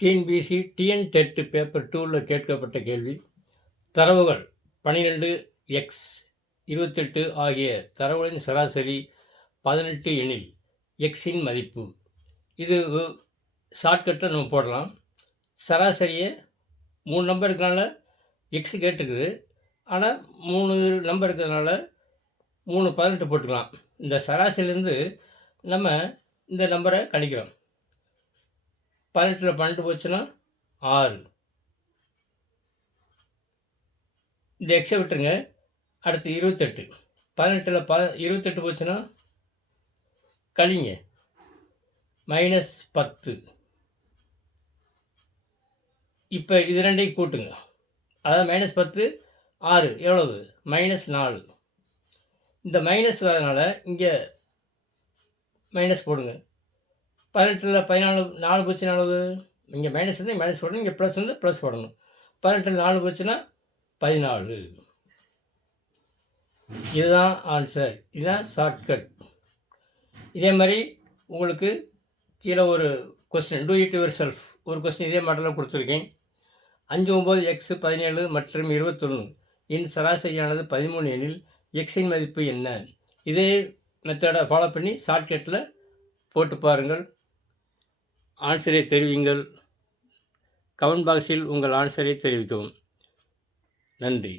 TNPSC TN dead paper 2ல் கேட்கப்பட்ட கேள்வி. தரவுகள் 12 எக்ஸ் 28 ஆகிய தரவுகளின் சராசரி 18 எனில் எக்ஸின் மதிப்பு. இது ஷார்ட்கட்டில் நம்ம போடலாம். சராசரியை 3 நம்பர் இருக்கிறனால எக்ஸ் கேட்டிருக்குது. ஆனால் 3 நம்பர் இருக்கிறதுனால 3 18 போட்டுக்கலாம். இந்த சராசரிலேருந்து நம்ம இந்த நம்பரை கழிக்கிறோம். 18ல் 12 போச்சுன்னா 6. இந்த எக்ஸை விட்டுருங்க. அடுத்து 28. 18ல் 28 போச்சுன்னா கழிங்க -10. இப்போ இது ரெண்டையும் கூட்டுங்க. அதாவது -10 6 எவ்வளவு? -4. இந்த மைனஸ் வரதுனால இங்கே மைனஸ் போடுங்க. 18ல் 14 4 போச்சுன்னா எவ்வளவு? இங்கே மைனஸ் இருந்தால் மைனஸ் போடணும், இங்கே ப்ளஸ் வந்து ப்ளஸ் போடணும். 18ல் 4 போச்சுன்னா 14. இதுதான் ஆன்சர். இதுதான் ஷார்ட்கட். இதே மாதிரி உங்களுக்கு கீழே ஒரு question, do it your self, ஒரு கொஸ்டின் இதே மாடலில் கொடுத்துருக்கேன். 5 9 எக்ஸ் 17 மற்றும் 21 இன் சராசரியானது 13 எனில் எக்ஸின் மதிப்பு என்ன? இதே மெத்தடை ஃபாலோ பண்ணி ஷார்ட்கட்டில் போட்டு பாருங்கள். ஆன்சரை தெரிவிங்கள். கமெண்ட் பாக்ஸில் உங்கள் ஆன்சரை தெரிவிக்கவும். நன்றி.